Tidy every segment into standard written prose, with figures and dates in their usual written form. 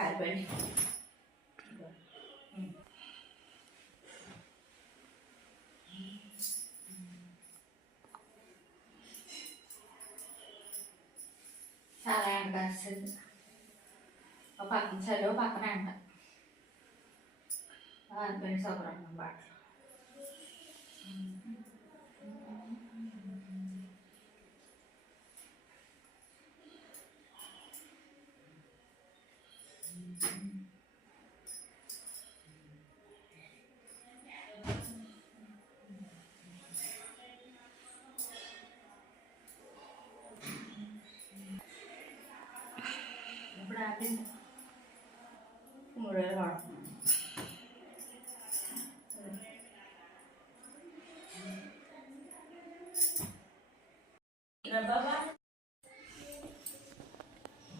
ఆరిపోయింది. చాలా ఎండ కాస్తుంది. ఒక పక్కన చలి, ఒక పక్కన ఎండ. ఆరిపోయింది శుభ్రంగా బట్టలు. ఇప్పుడు ఆపింది 3 వాడుతున్నాను.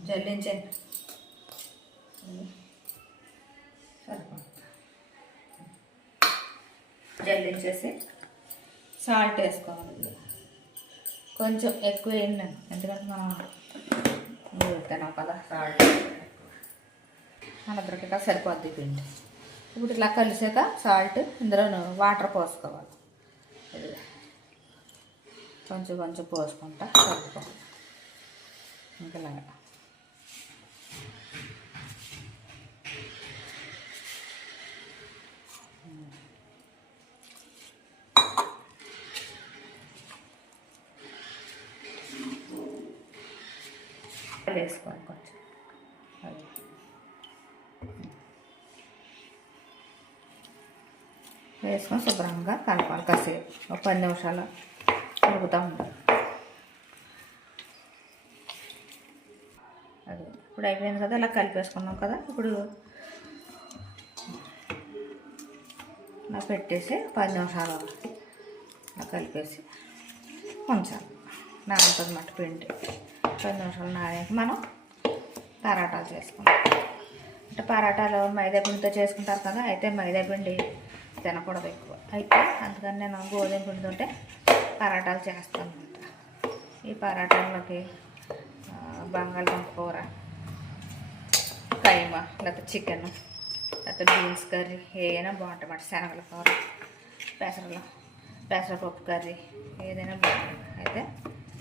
జల్లించండి సరిపోతుంది. జల్లించేసి సాల్ట్ వేసుకోవాలి. కొంచెం ఎక్కువ వేయండి, ఎందుకంటే మనం తినాం కదా. సాల్ట్ అనద్రకగా సరిపోద్ది పిండి. ఇప్పుడు ఇలా కలిసాక సాల్ట్ ఇందులో వాటర్ పోసుకోవాలి. కొంచెం కొంచెం పోసుకుంటా కలుపుకోవాలి. ఇంకలాగా వేసుకోవాలి. కొంచెం వేసుకొని శుభ్రంగా కలపాలి. కాసేపు ఒక 10 నిమిషాలు కలుపుతూ ఉండాలి. అది ఇప్పుడు అయిపోయింది కదా, ఇలా కలిపేసుకున్నాం కదా. ఇప్పుడు ఇలా పెట్టేసి 10 నిమిషాలు ఇలా కలిపేసి ఉంచాలి. నానుతుంది మాట పిండి. 10 నిమిషాలు నానాక మనం పరాటాలు చేసుకుంటాం. అంటే పరాటాలు మైదా పిండితో చేసుకుంటారు కదా, అయితే మైదా పిండి తినకూడదు ఎక్కువ. అయితే అందుకని నేను గోధుమ పిండితోటే పరాటాలు చేస్తాను అనమాట. ఈ పరాటాల్లోకి బంగాళదుంప కూర, కైమా, లేకపోతే చికెన్, లేకపోతే బీన్స్ కర్రీ ఏదైనా బాగుంటుంది. శనగల కూర, పెసరపప్పు కర్రీ ఏదైనా బాగుంటుంది. అయితే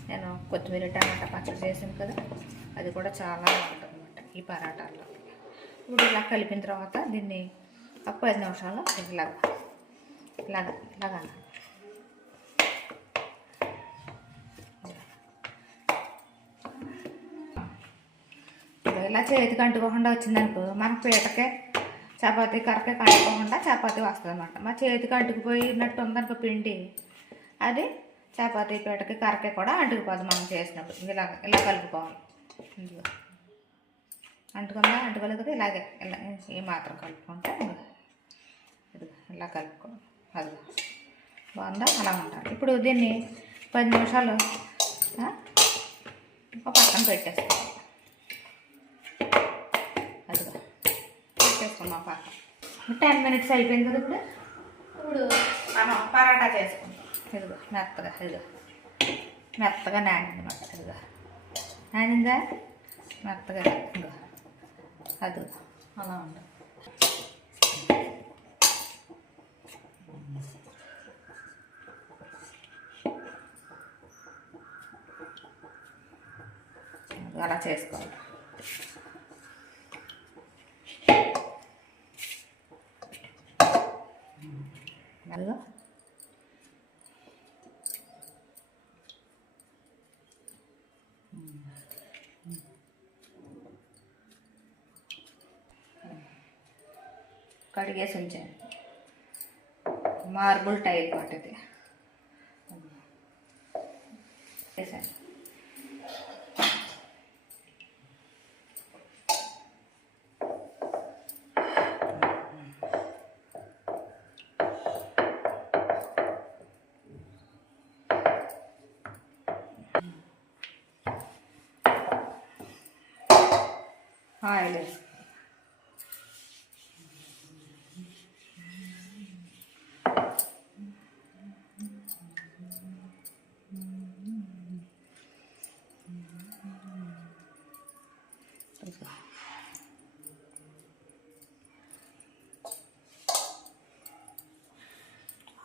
నేను కొత్తిమీర టమాటా పచ్చడి చేసాను కదా, అది కూడా చాలా బాగుంటుంది అనమాట ఈ పరాటాల్లో. ఇప్పుడు ఇలా కలిపిన తర్వాత దీన్ని ఒక 10 నిమిషాలు ఇలాగా ఇలా చేతికి అంటుకోకుండా వచ్చిందనుకో, మన పీటకే చపాతీ కరకే కంటుకోకుండా చపాతీ వస్తుంది అనమాట. మా చేతికి అంటుకుపోయినట్టు ఉందనుకో పిండి, అది చపాతీ పీటకి కరకే కూడా అంటుకుపోదు మనం చేసినప్పుడు. ఇలా కలుపుకోవాలి. ఇందులో అంటుకోలేదు కదా, ఇలాగే ఇలా ఈ మాత్రం కలుపుకుంటే ఇలా కలుపుకోవాలి. అది బాగుందా, అలా ఉండాలి. ఇప్పుడు దీన్ని 10 నిమిషాలు ఒక పక్కన పెట్టేసుకోవాలి. అదిగా పెట్టేసుకున్నాం పక్కన. 10 మినిట్స్ అయిపోయింది కదా. ఇప్పుడు మనం పరాటా చేసుకుంటాం. ఇదిగో మెత్తగా నానిందన్నమాట. ఇదిగో నానిందా, మెత్తగా. ఇదిగో అది అలా ఉండాలి. అలా చేసుకోవాలి. అదిగో కడిగేసి ఉంచాను. మార్బుల్ టైప్ వాటిది వేసాను. ఆయిల్ వేసుకో.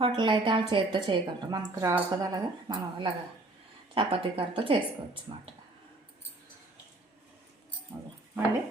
హోటల్లో అయితే వాళ్ళు చేతితో చేయగలరు, మనకు రావు కదా. అలాగా మనం అలాగా చపాతీ కర్రతో చేసుకోవచ్చు అన్నమాట. మళ్ళీ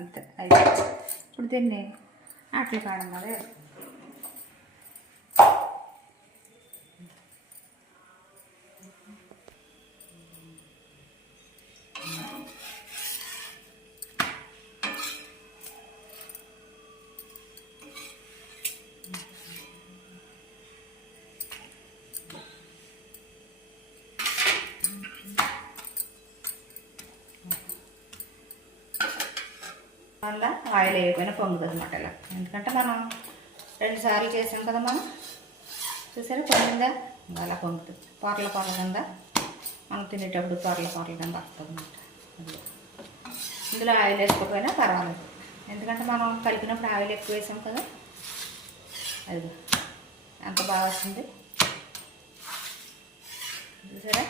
అంతే అయిపోయింది. ఇప్పుడు దీన్ని అట్ల కాడం మీద వల్ల ఆయిల్ వేయకపోయినా పొంగుతుంది అన్నమాట ఇలా. ఎందుకంటే మనం 2 సార్లు చేసాం కదా మనం. చూసారా పొంగిందా? అలా పొంగుతుంది. పొరల కింద మనం తినేటప్పుడు పొరల కింద వస్తుంది అన్నమాట. ఇందులో ఆయిల్ వేసుకోకపోయినా పర్వాలేదు, ఎందుకంటే మనం కలిపినప్పుడు ఆయిల్ ఎక్కువ వేసాం కదా. అది ఎంత బాగా వస్తుంది చూసారా.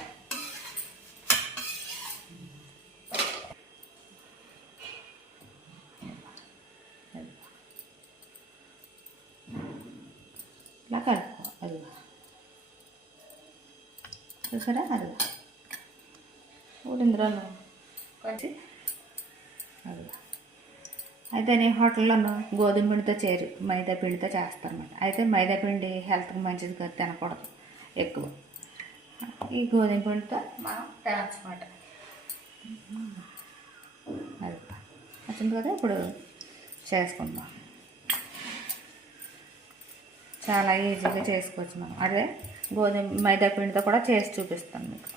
ఇలా కలుపుకో. అది చూసారా. అది ఇప్పుడు ఇందులో కొంచెం అది అయితే నేను హోటల్లోనూ గోధుమ పిండితో మైదా పిండితో చేస్తారన్నమాట. అయితే మైదా పిండి హెల్త్కి మంచిది కదా, తినకూడదు ఎక్కువ. ఈ గోధుమ పిండితో మనం తినచ్చు అన్నమాట. అది వచ్చింది కదా. ఇప్పుడు చేసుకుందాం. చాలా ఈజీగా చేసుకోవచ్చు మనం. అదే మైదా పిండితో కూడా చేసి చూపిస్తాను మీకు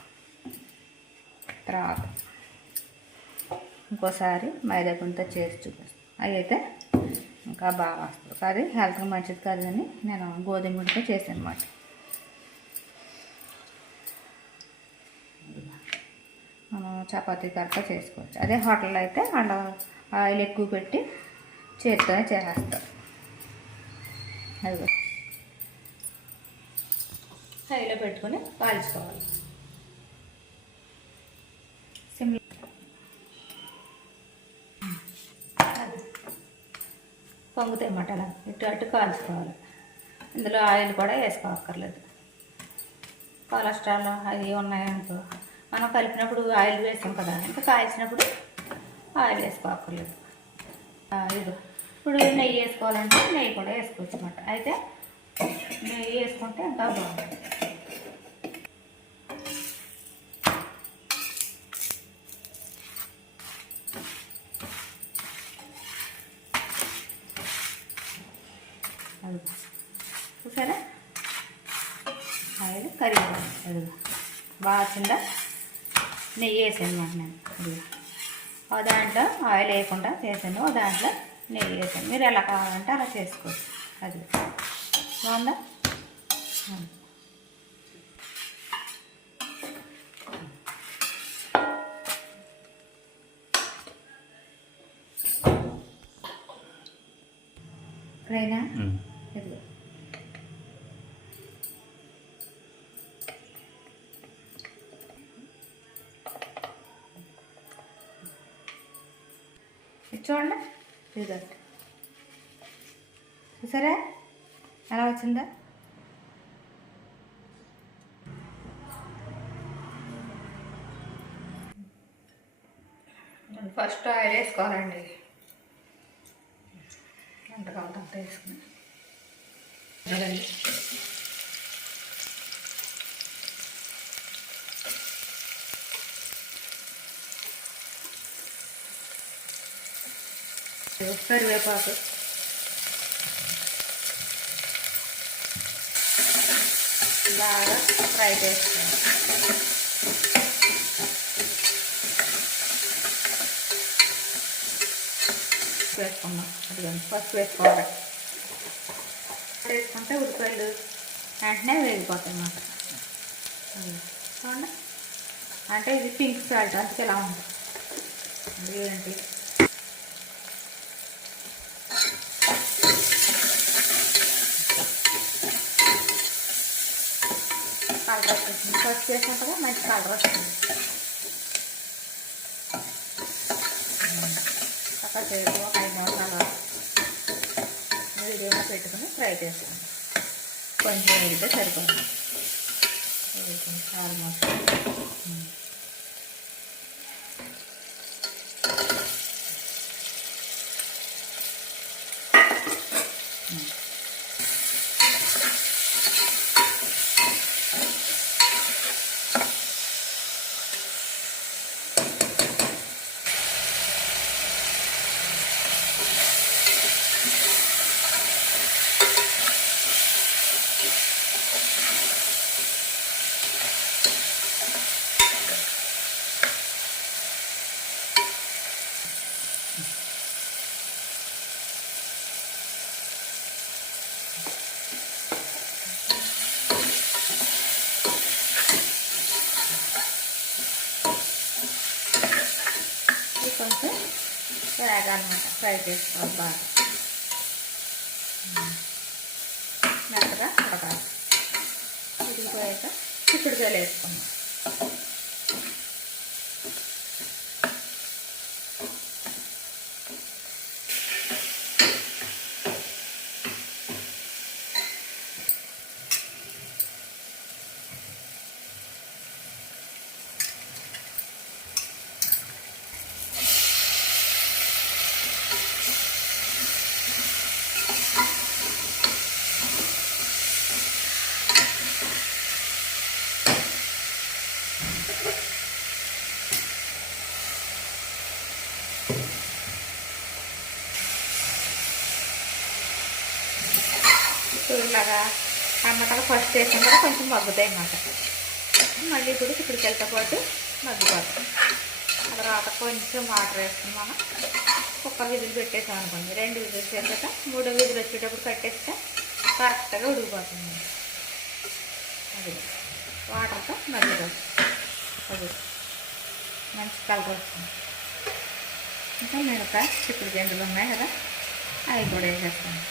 తర్వాత. ఇంకోసారి మైదా పిండితో చేసి చూపిస్తాను. అవి అయితే ఇంకా బాగా వస్తుంది. అది హెల్త్కి మంచిది కాదు అని నేను గోధుమ పిండితో చేసాను అన్నమాట. మనం చపాతీ కర్రతో చేసుకోవచ్చు. అదే హోటల్లో అయితే వాళ్ళు ఆయిల్ ఎక్కువ పెట్టి చేతితోనే చేసేస్తారు. అది హైలో పెట్టుకొని కాల్చుకోవాలి. సిమ్లో పొంగుతాయి అన్నమాట. అలా ఇటు అటు కాల్చుకోవాలి. ఇందులో ఆయిల్ కూడా వేసుకోక్కర్లేదు. కొలెస్ట్రాల్ అవి ఉన్నాయనుకో, మనం కలిపినప్పుడు ఆయిల్ వేసాం కదా, ఇంకా కాల్చినప్పుడు ఆయిల్ వేసుకోక్కర్లేదు. ఇది ఇప్పుడు నెయ్యి వేసుకోవాలంటే నెయ్యి కూడా వేసుకోవచ్చు అన్నమాట. అయితే నెయ్యి వేసుకుంటే ఇంకా బాగుంటుంది. అది చూసారా ఆయిల్ కరిగిపోయింది. అది బాగా వచ్చిందా. నెయ్యి వేసాను మాట నేను. అది దాంట్లో ఆయిల్ వేయకుండా చేసాను, దాంట్లో నెయ్యి వేసాను. మీరు ఎలా కావాలంటే అలా చేసుకోవచ్చు. అది బాగుందా. ఇప్పుడైనా ఇది చూడండి. రిజల్ట్ చూసారా ఎలా వచ్చిందా. ఫస్ట్ ఆయిల్ వేసుకోవాలండి. ఎంత కావాలంటే అంత వేసుకుని కరివేపాకు, బాగా ఫ్రై చేసుకోవాలి. వేసుకున్నాం. అది పసుపు వేసుకోవాలి. వేసుకుంటే ఉల్లిపాయలు వెంటనే వేగిపోతాయి అన్నమాట. చూడండి, అంటే ఇది పింక్ సాల్ట్ అందుకే ఇలా ఉంది. ఏంటి కలర్ వచ్చేసింది. ఫస్ట్ చేసినా కదా మంచి కలర్ వస్తుంది. అక్కడ చేసి ఒక 5 నిమిషాలు మీడియంలో పెట్టుకుని ఫ్రై చేస్తాను. కొంచెం వేడితే సరిపోతుంది. ఆల్మోస్ట్ కొంచెం వేగాలన్నమాట. ఫ్రై చేసుకోవాలి బాగా మెత్తగా ఉడకాలి. ఉడికిపోయాక చిక్కుడుకాయలు వేసుకున్నాం. ఇలాగా టమాటాలు ఫస్ట్ వేసిన కూడా కొంచెం మగ్గుతాయి అన్నమాట. మళ్ళీ ఇప్పుడు చిక్కుడుకాయలతో పాటు మగ్గిపోతాం. ఆ తర్వాత కొంచెం వాటర్ వేసుకుని మనం కుక్కర్ విధులు పెట్టేసాం అనుకోండి. 2 విధులు చేసాక 3వ విధులు వచ్చేటప్పుడు కట్టేస్తే కరెక్ట్గా ఉడికిపోతుంది. అది వాటర్తో మగ్గిపోతుంది. అది మంచి కలర్ వస్తుంది. ఇంకా మిరపకాయ చిక్కుడుకాయలు ఉన్నాయి కదా, అవి కూడా వేసేస్తాను.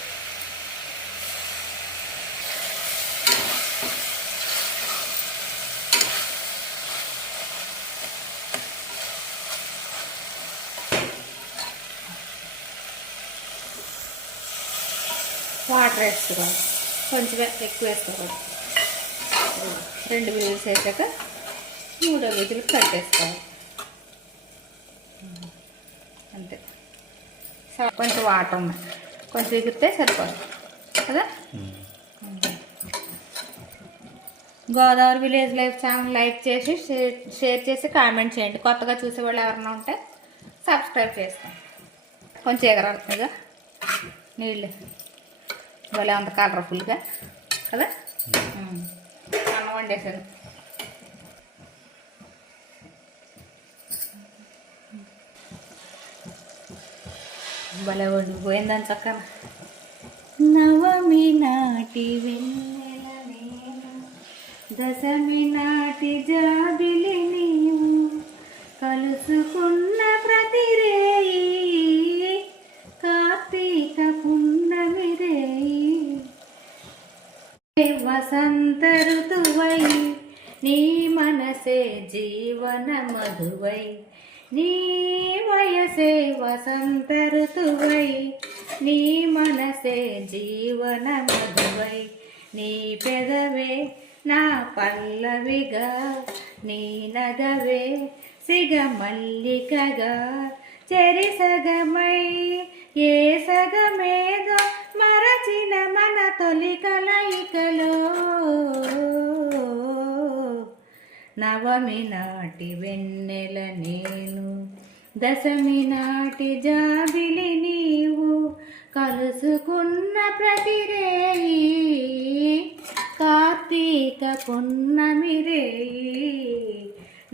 వాటర్ వేసుకోవాలి. కొంచెం ఎక్కువ వేసుకోవాలి. 2 విజిల్స్ వేసాక 3వ విజిల్ కట్టేసుకోవాలి. అంతే. కొంచెం వాటర్ ఉన్నాయి, కొంచెం ఎగిరితే సరిపోదు కదా. Godavari village life channel like చేసి షేర్ చేసి కామెంట్ చేయండి. కొత్తగా చూసేవాళ్ళు ఎవరైనా ఉంటే సబ్స్క్రైబ్ చేసుకోండి. కొంచెం ఎగరాలుగా నీళ్ళు భలే అంత కలర్ఫుల్గా కదా. అన్నం వండేసాను. భలే వండిపోయిందని చక్కన. నవమి నాటి వెన్నెల నేను, దశమి నాటి జాబిలి నీవు, కలుసుకున్న ప్రతి రేయి కార్తీక పున్నమి రేయి. వసంత ఋతువై నీ మనసే జీవన మధువై, నీ వయసే వసంత ఋతువై నీ మనసే జీవన మధువై, నీ పెదవే నా పల్లవిగా, నీ నగవే సిగ మల్లికగా, చెరి సగమై ఏ సగమేదో మరచిన మన తొలి కలయికలో. నవమి నాటి వెన్నెల నేను, దశమి నాటి జాబిలి నీవు, కలుసుకున్న ప్రతి రేయి కార్తీక పున్నమి రేయి.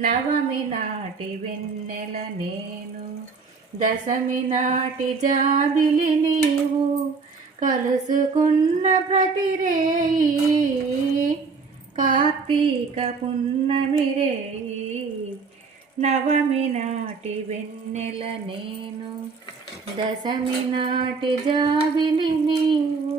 నవమి నాటి వెన్నెల నేను, దశమి నాటి జాబిలి నీవు, కలుసుకున్న ప్రతి రేయి కార్తీక పున్నమి రేయి. నవమి నాటి వెన్నెల నేను, దశమి నాటి జాబిలి నీవు.